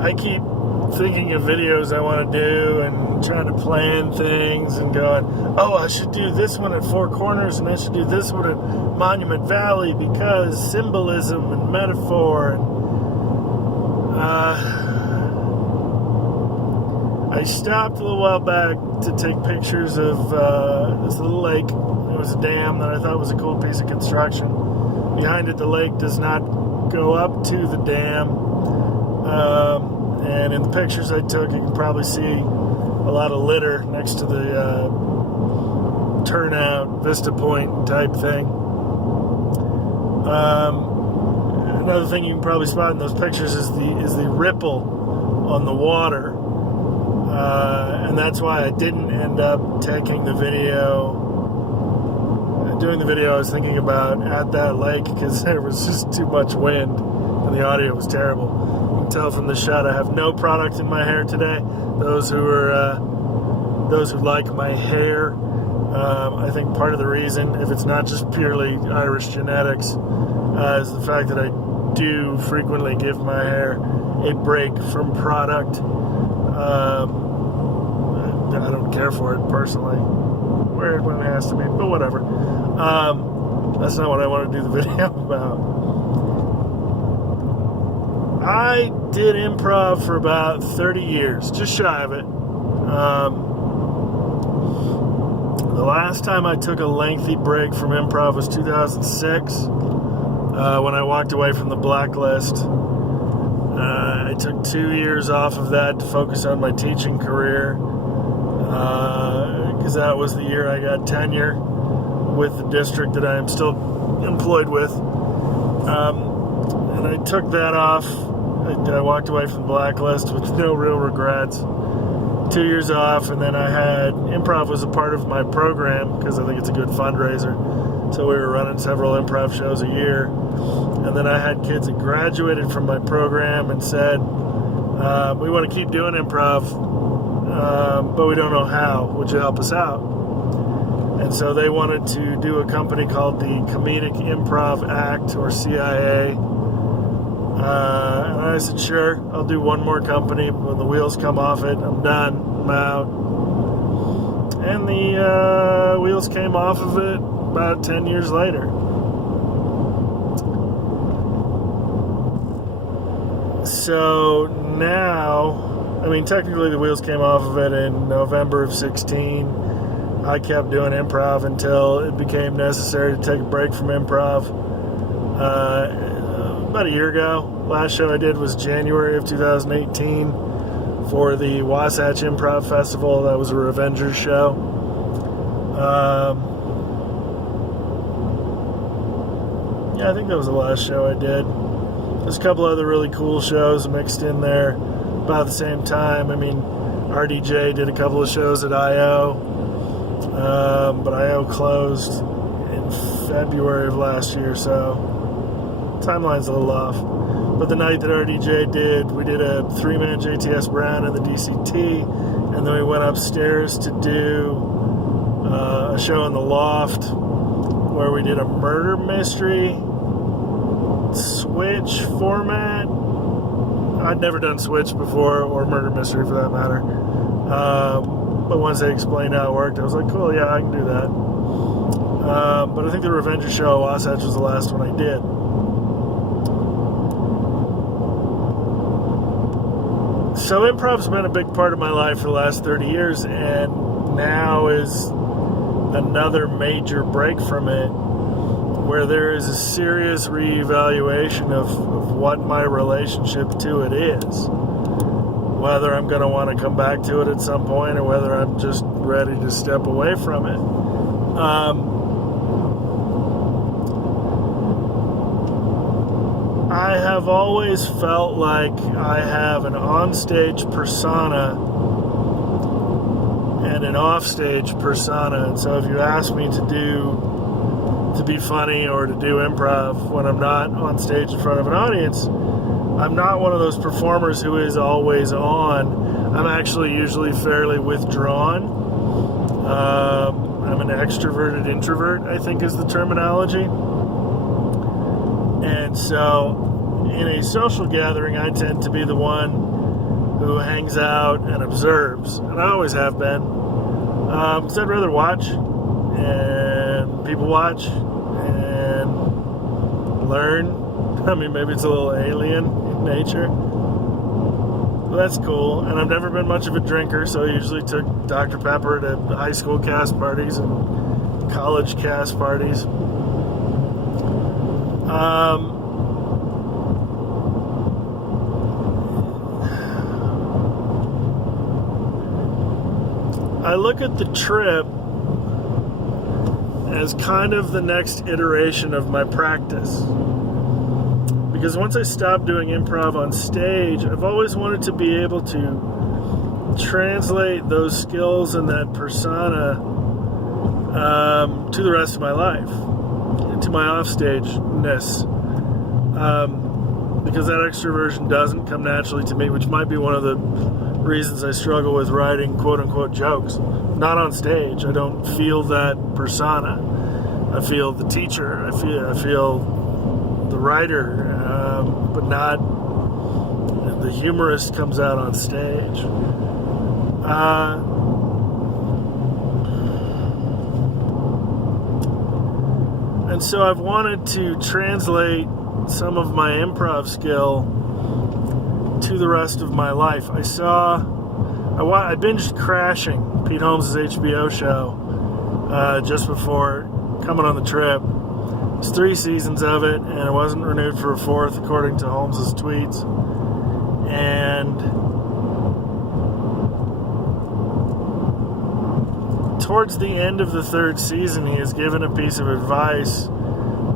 I keep thinking of videos I want to do and trying to plan things and going, oh, I should do this one at Four Corners and I should do this one at Monument Valley because symbolism and metaphor. And, I stopped a little while back to take pictures of this little lake. It was a dam that I thought was a cool piece of construction. Behind it, the lake does not go up to the dam. And in the pictures I took, you can probably see a lot of litter next to the turnout, Vista Point type thing. Another thing you can probably spot in those pictures is the ripple on the water. And that's why I didn't end up taking the video, doing the video I was thinking about at that lake because there was just too much wind and the audio was terrible. You can tell from the shot I have no product in my hair today. Those who like my hair, I think part of the reason, if it's not just purely Irish genetics, is the fact that I do frequently give my hair a break from product. I don't care for it personally. Weird when it has to be, but whatever. That's not what I want to do the video about. I did improv for about 30 years, just shy of it. The last time I took a lengthy break from improv was 2006, when I walked away from the Blacklist. I took 2 years off of that to focus on my teaching career, because that was the year I got tenure with the district that I am still employed with. And I took that off. I walked away from the Blacklist with no real regrets. 2 years off, and then I had improv was a part of my program because I think it's a good fundraiser. So we were running several improv shows a year. And then I had kids that graduated from my program and said, we want to keep doing improv, but we don't know how. Would you help us out? And so they wanted to do a company called the Comedic Improv Act, or CIA. And I said, sure, I'll do one more company. When the wheels come off it, I'm done, I'm out. And the wheels came off of it about 10 years later. So now, I mean, technically the wheels came off of it in November of 16. I kept doing improv until it became necessary to take a break from improv. About a year ago. Last show I did was January of 2018 for the Wasatch Improv Festival. That was a Revengers show. Yeah, I think that was the last show I did. There's a couple other really cool shows mixed in there about the same time. I mean, RDJ did a couple of shows at I.O., but I.O. closed in February of last year, so timeline's a little off. But the night that RDJ did, we did a 3-man JTS Brown in the DCT, and then we went upstairs to do a show in the Loft where we did a murder mystery Switch format. I'd never done Switch before, or murder mystery for that matter. But once they explained how it worked, I was like, cool, yeah, I can do that. But I think the Revenger show at Wasatch was the last one I did. So improv's been a big part of my life for the last 30 years, and now is another major break from it, where there is a serious reevaluation of what my relationship to it is. Whether I'm going to want to come back to it at some point, or whether I'm just ready to step away from it. I have always felt like I have an onstage persona and an offstage persona. And so if you ask me to be funny or to do improv when I'm not on stage in front of an audience, I'm not one of those performers who is always on. I'm actually usually fairly withdrawn. I'm an extroverted introvert, I think is the terminology. And so in a social gathering, I tend to be the one who hangs out and observes, and I always have been. Because I'd rather watch, and people watch, and learn. I mean, maybe it's a little alien in nature. But that's cool. And I've never been much of a drinker, so I usually took Dr. Pepper to high school cast parties and college cast parties. I look at the trip as kind of the next iteration of my practice. Because once I stopped doing improv on stage, I've always wanted to be able to translate those skills and that persona to the rest of my life, into my offstage-ness. Because that extroversion doesn't come naturally to me, which might be one of the reasons I struggle with writing quote-unquote jokes. Not on stage. I don't feel that persona. I feel the teacher. I feel the writer, but not the humorist comes out on stage. And so I've wanted to translate some of my improv skill to the rest of my life. I binged Crashing, Pete Holmes' HBO show, just before coming on the trip. There's 3 seasons of it, and it wasn't renewed for a 4th, according to Holmes' tweets. And towards the end of the 3rd season, he has given a piece of advice: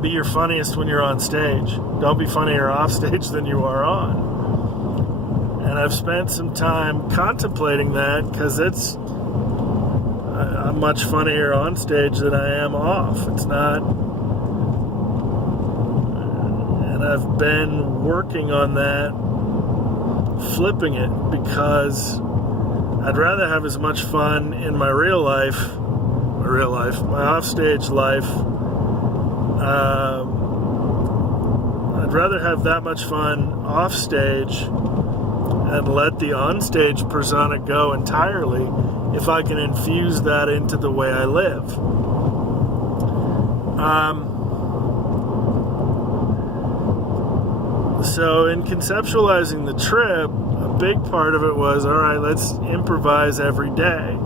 be your funniest when you're on stage. Don't be funnier off stage than you are on. And I've spent some time contemplating that, because I'm much funnier on stage than I am off. It's not. And I've been working on that, flipping it, because I'd rather have as much fun in my offstage life. I'd rather have that much fun off stage and let the onstage persona go entirely if I can infuse that into the way I live. So in conceptualizing the trip, a big part of it was, all right, let's improvise every day.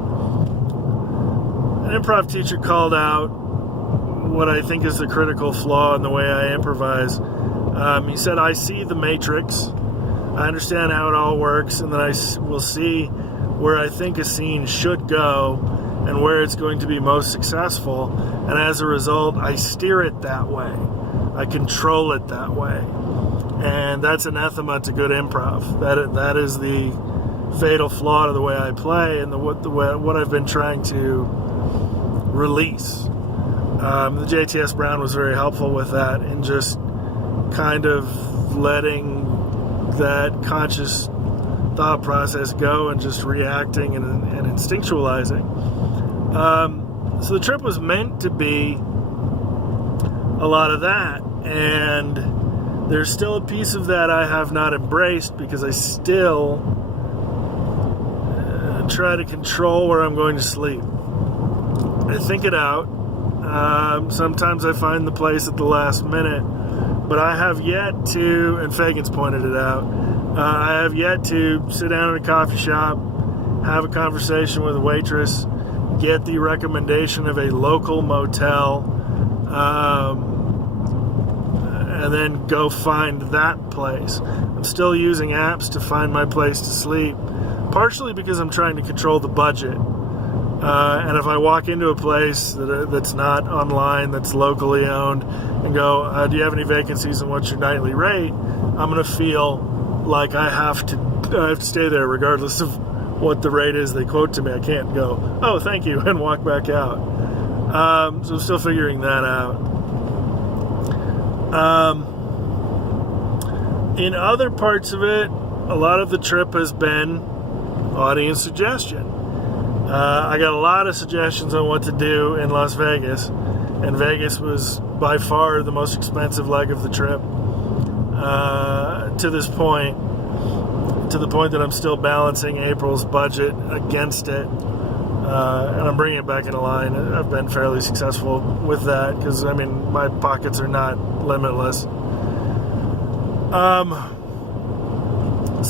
An improv teacher called out what I think is the critical flaw in the way I improvise. He said, I see the matrix, I understand how it all works, and then I will see where I think a scene should go and where it's going to be most successful, and as a result, I steer it that way. I control it that way. And that's anathema to good improv. That is the fatal flaw to the way I play, and what I've been trying to release. The JTS Brown was very helpful with that, in just kind of letting that conscious thought process go and just reacting and instinctualizing. So the trip was meant to be a lot of that, and there's still a piece of that I have not embraced, because I still try to control where I'm going to sleep. I think it out. Sometimes I find the place at the last minute, but I have yet to, and Fagan's pointed it out, I have yet to sit down in a coffee shop, have a conversation with a waitress, get the recommendation of a local motel, and then go find that place. I'm still using apps to find my place to sleep, partially because I'm trying to control the budget. And if I walk into a place that's not online, that's locally owned, and go, do you have any vacancies and what's your nightly rate? I'm going to feel like I have to stay there regardless of what the rate is they quote to me. I can't go, oh, thank you, and walk back out. So I'm still figuring that out. In other parts of it, a lot of the trip has been audience suggestion. I got a lot of suggestions on what to do in Las Vegas, and Vegas was by far the most expensive leg of the trip. to this point, to the point that I'm still balancing April's budget against it, and I'm bringing it back into line. I've been fairly successful with that because, I mean, my pockets are not limitless.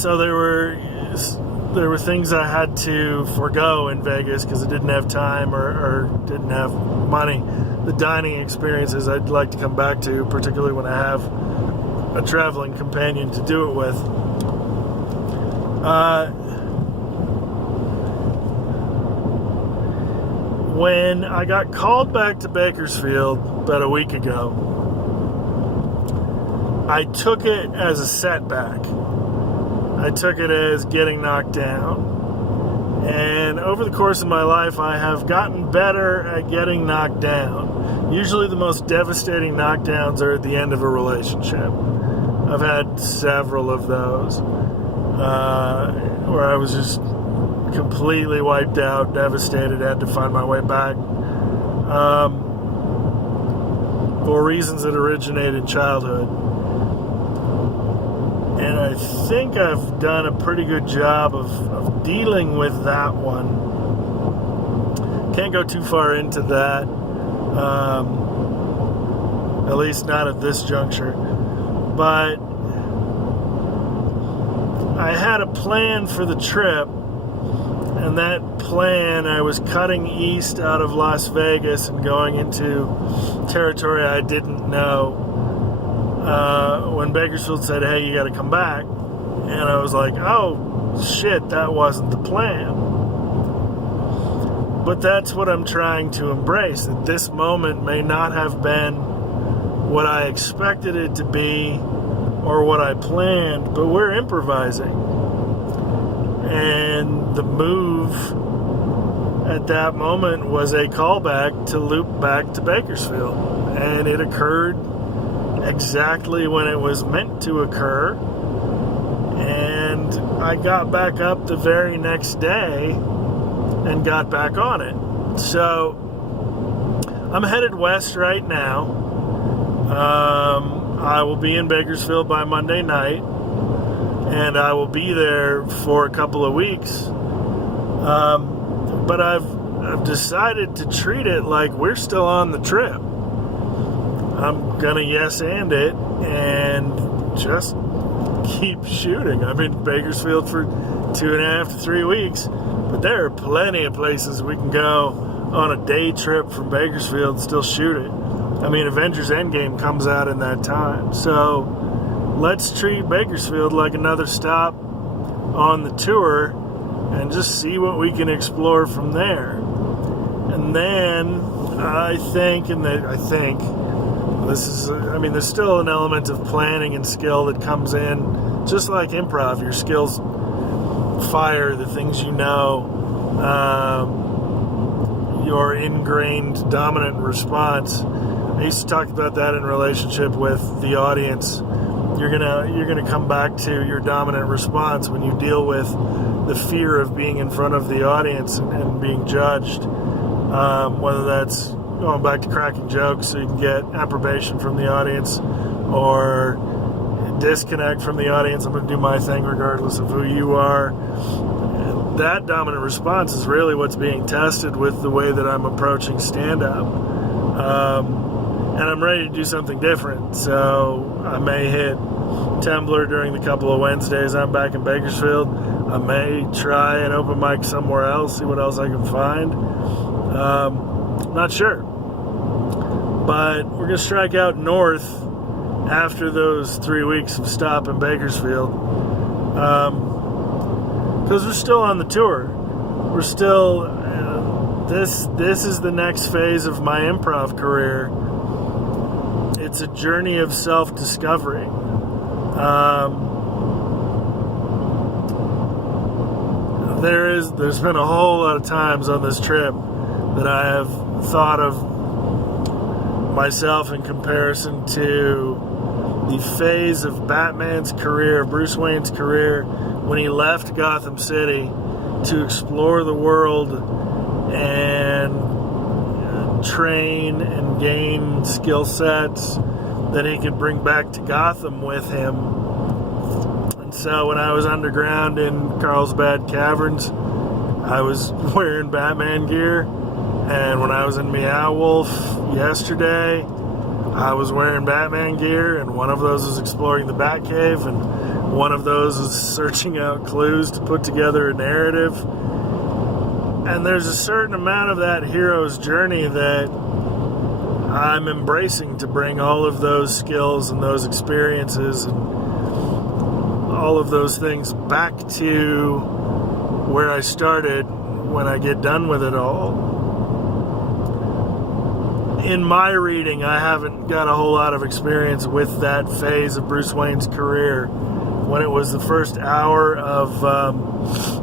So there were things I had to forego in Vegas because I didn't have time or didn't have money. The dining experiences I'd like to come back to, particularly when I have a traveling companion to do it with. When I got called back to Bakersfield about a week ago, I took it as a setback. I took it as getting knocked down. And over the course of my life, I have gotten better at getting knocked down. Usually the most devastating knockdowns are at the end of a relationship. I've had several of those where I was just completely wiped out, devastated, had to find my way back for reasons that originate in childhood. And I think I've done a pretty good job of dealing with that one. Can't go too far into that, at least not at this juncture. But I had a plan for the trip, and that plan, I was cutting east out of Las Vegas and going into territory I didn't know. When Bakersfield said, hey, you got to come back, and I was like, oh, shit, that wasn't the plan. But that's what I'm trying to embrace, that this moment may not have been what I expected it to be or what I planned, but we're improvising. And the move at that moment was a callback to loop back to Bakersfield. And it occurred exactly when it was meant to occur. And I got back up the very next day and got back on it. So I'm headed west right now. I will be in Bakersfield by Monday night, and I will be there for a couple of weeks. But I've decided to treat it like we're still on the trip. I'm gonna yes and it and just keep shooting. I'm in Bakersfield for 2.5 to 3 weeks, but there are plenty of places we can go on a day trip from Bakersfield and still shoot it. I mean, Avengers Endgame comes out in that time. So let's treat Bakersfield like another stop on the tour and just see what we can explore from there. And then I think there's still an element of planning and skill that comes in, just like improv. Your skills fire the things you know, your ingrained dominant response. I used to talk about that in relationship with the audience. You're gonna come back to your dominant response when you deal with the fear of being in front of the audience and being judged, whether that's going back to cracking jokes so you can get approbation from the audience, or disconnect from the audience. I'm going to do my thing regardless of who you are. That dominant response is really what's being tested with the way that I'm approaching stand-up. And I'm ready to do something different. So I may hit Tumblr during the couple of Wednesdays I'm back in Bakersfield. I may try an open mic somewhere else, see what else I can find. Not sure. But we're going to strike out north after those 3 weeks of stop in Bakersfield. Because we're still on the tour. We're still... This is the next phase of my improv career. It's a journey of self-discovery. There's been a whole lot of times on this trip that I have thought of myself in comparison to the phase of Batman's career, Bruce Wayne's career, when he left Gotham City to explore the world and train and gain skill sets that he could bring back to Gotham with him. And so when I was underground in Carlsbad Caverns, I was wearing Batman gear. And when I was in Meow Wolf yesterday, I was wearing Batman gear, and one of those was exploring the Batcave, and one of those is searching out clues to put together a narrative. And there's a certain amount of that hero's journey that I'm embracing to bring all of those skills and those experiences and all of those things back to where I started when I get done with it all. In my reading, I haven't got a whole lot of experience with that phase of Bruce Wayne's career. When it was the first hour of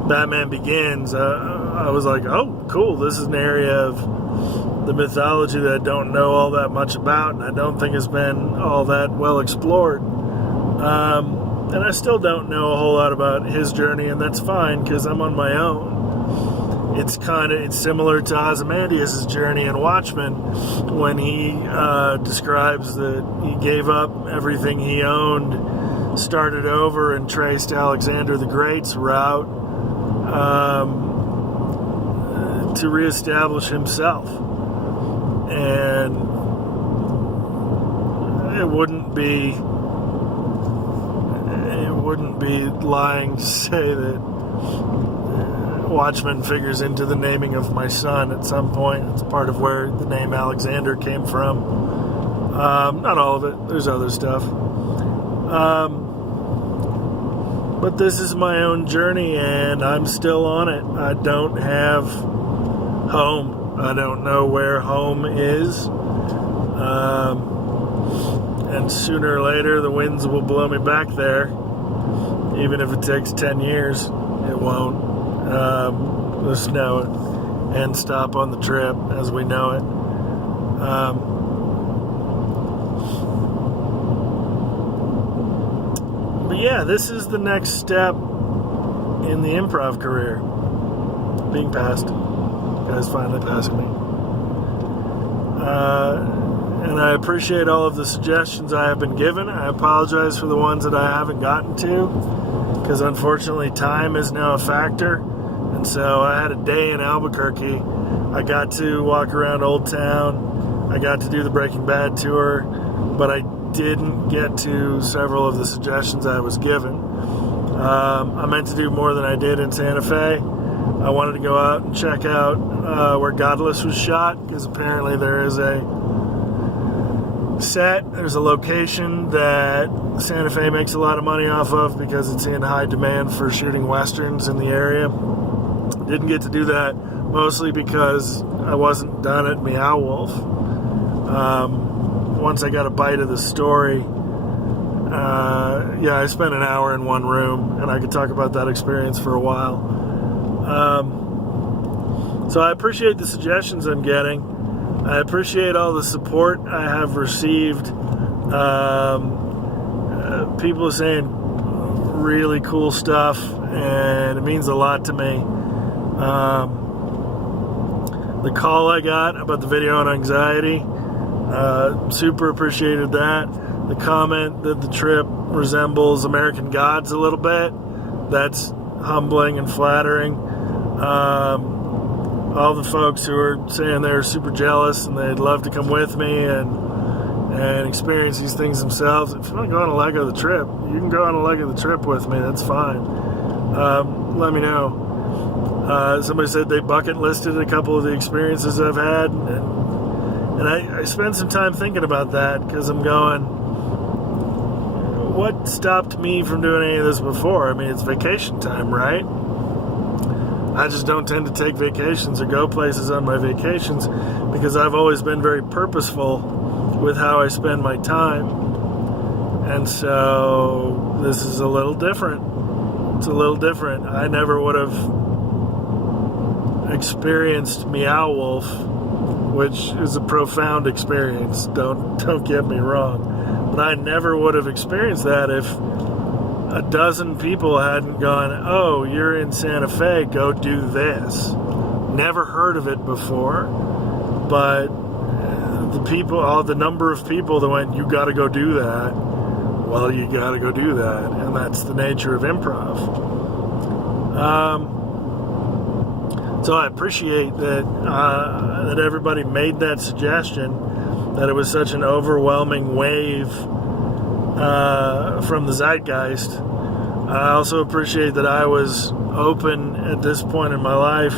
Batman Begins, I was like, oh, cool, this is an area of the mythology that I don't know all that much about, and I don't think has been all that well explored. And I still don't know a whole lot about his journey, and that's fine, because I'm on my own. It's similar to Ozymandias' journey in Watchmen, when he describes that he gave up everything he owned, started over, and traced Alexander the Great's route to reestablish himself. And it wouldn't be lying to say that Watchmen figures into the naming of my son at some point. It's part of where the name Alexander came from. Not all of it. There's other stuff. But this is my own journey, and I'm still on it. I don't have home. I don't know where home is. And sooner or later, the winds will blow me back there. Even if it takes 10 years, it won't. The snow and stop on the trip as we know it. But yeah, this is the next step in the improv career. Being passed. You guys finally passing me. And I appreciate all of the suggestions I have been given. I apologize for the ones that I haven't gotten to, because unfortunately time is now a factor. And so I had a day in Albuquerque. I got to walk around Old Town. I got to do the Breaking Bad tour, but I didn't get to several of the suggestions I was given. I meant to do more than I did in Santa Fe. I wanted to go out and check out where Godless was shot, because apparently there is a set, there's a location that Santa Fe makes a lot of money off of because it's in high demand for shooting westerns in the area. Didn't get to do that, mostly because I wasn't done at Meow Wolf. Once I got a bite of the story, I spent an hour in one room, and I could talk about that experience for a while. So I appreciate the suggestions I'm getting. I appreciate all the support I have received. People saying really cool stuff, and it means a lot to me. The call I got about the video on anxiety, super appreciated that. The comment that the trip resembles American Gods a little bit, that's humbling and flattering. All the folks who are saying they're super jealous and they'd love to come with me and experience these things themselves. If you want to go on a leg of the trip, you can go on a leg of the trip with me. That's fine. Let me know. Somebody said they bucket listed a couple of the experiences I've had, and I spent some time thinking about that, because I'm going, what stopped me from doing any of this before? I mean, it's vacation time, right? I just don't tend to take vacations or go places on my vacations, because I've always been very purposeful with how I spend my time. And so this is a little different. It's a little different. I never would have experienced Meow Wolf, which is a profound experience. Don't get me wrong. But I never would have experienced that if a dozen people hadn't gone, oh, you're in Santa Fe, go do this. Never heard of it before, but the number of people that went, you got to go do that. Well, you got to go do that, and that's the nature of improv. So I appreciate that everybody made that suggestion, that it was such an overwhelming wave from the zeitgeist. I also appreciate that I was open at this point in my life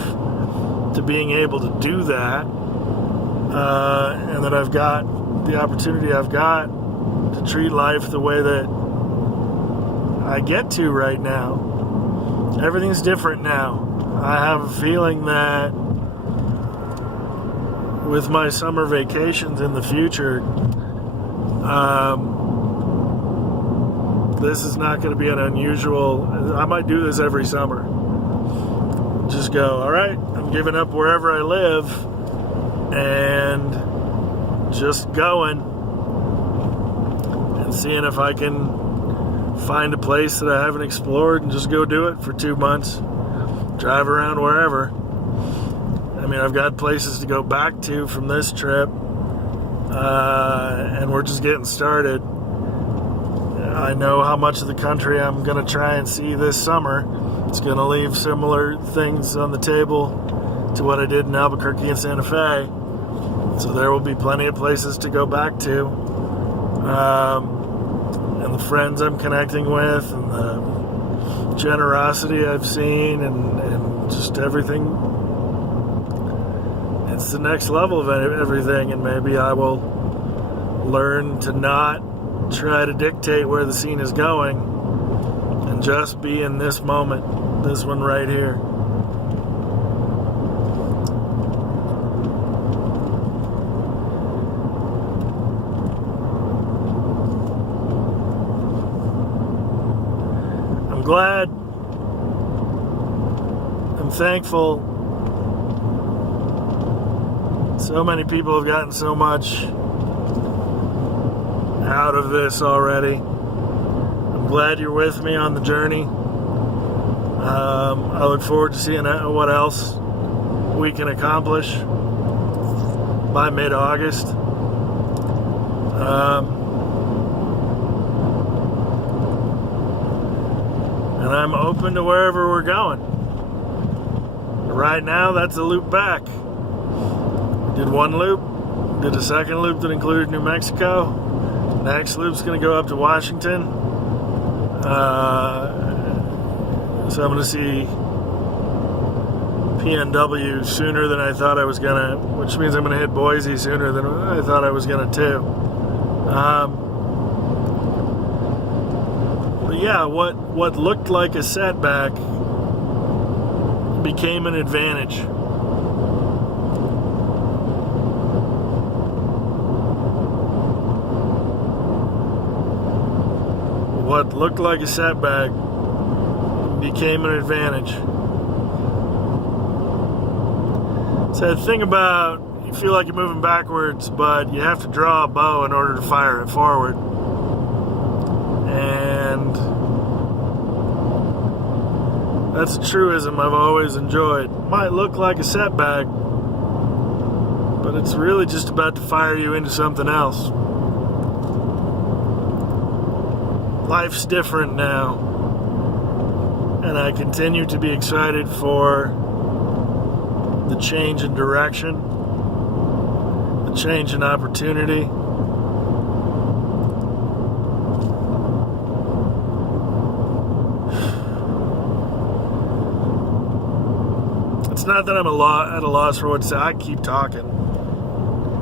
to being able to do that, and that I've got the opportunity I've got to treat life the way that I get to right now. Everything's different now. I have a feeling that with my summer vacations in the future, this is not going to be an unusual. I might do this every summer. Just go, all right, I'm giving up wherever I live and just going and seeing if I can find a place that I haven't explored and just go do it for 2 months. Drive around wherever. I mean, I've got places to go back to from this trip, and we're just getting started. I know how much of the country I'm going to try and see this summer. It's going to leave similar things on the table to what I did in Albuquerque and Santa Fe. So there will be plenty of places to go back to. And the friends I'm connecting with, and the generosity I've seen, and just everything. It's the next level of everything, and maybe I will learn to not try to dictate where the scene is going and just be in this moment, this one right here. I'm glad, I'm thankful. So many people have gotten so much out of this already. I'm glad you're with me on the journey. I look forward to seeing what else we can accomplish by mid-August. And I'm open to wherever we're going. Right now, that's a loop back. Did one loop, did a second loop that included New Mexico. Next loop's going to go up to Washington. So I'm going to see PNW sooner than I thought I was going to, which means I'm going to hit Boise sooner than I thought I was going to too. But yeah, what looked like a setback became an advantage. What looked like a setback became an advantage. So the thing about, you feel like you're moving backwards, but you have to draw a bow in order to fire it forward. And that's a truism I've always enjoyed. Might look like a setback, but it's really just about to fire you into something else. Life's different now, and I continue to be excited for the change in direction, the change in opportunity. It's not that I'm at a loss for what to say. I keep talking.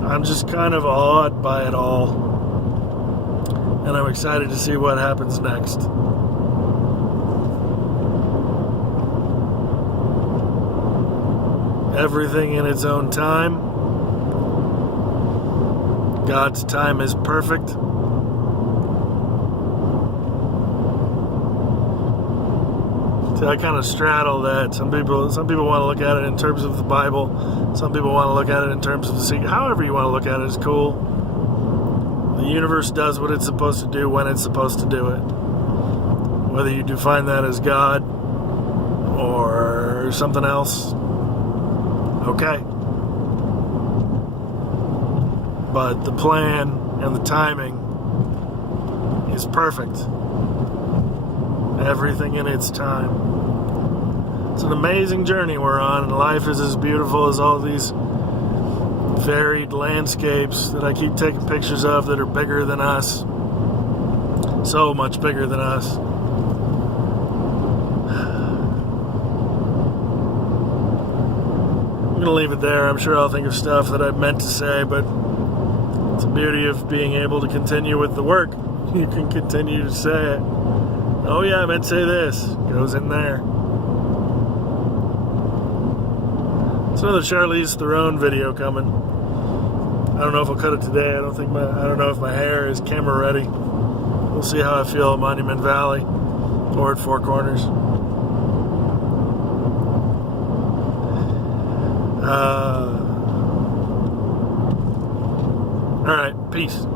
I'm just kind of awed by it all. And I'm excited to see what happens next. Everything in its own time. God's time is perfect. So I kind of straddle that. Some people want to look at it in terms of the Bible. Some people want to look at it in terms of the secret. However you want to look at it is cool. The universe does what it's supposed to do when it's supposed to do it. Whether you define that as God or something else, okay. but the plan and the timing is perfect. Everything in its time. It's an amazing journey we're on, and life is as beautiful as all these varied landscapes that I keep taking pictures of that are bigger than us. So much bigger than us. I'm going to leave it there. I'm sure I'll think of stuff that I meant to say, but it's the beauty of being able to continue with the work. You can continue to say it. Oh yeah, I meant to say this. Goes in there. It's another Charlize Theron video coming. I don't know if I'll cut it today. I don't know if my hair is camera ready. We'll see how I feel at Monument Valley or at Four Corners. All right, peace.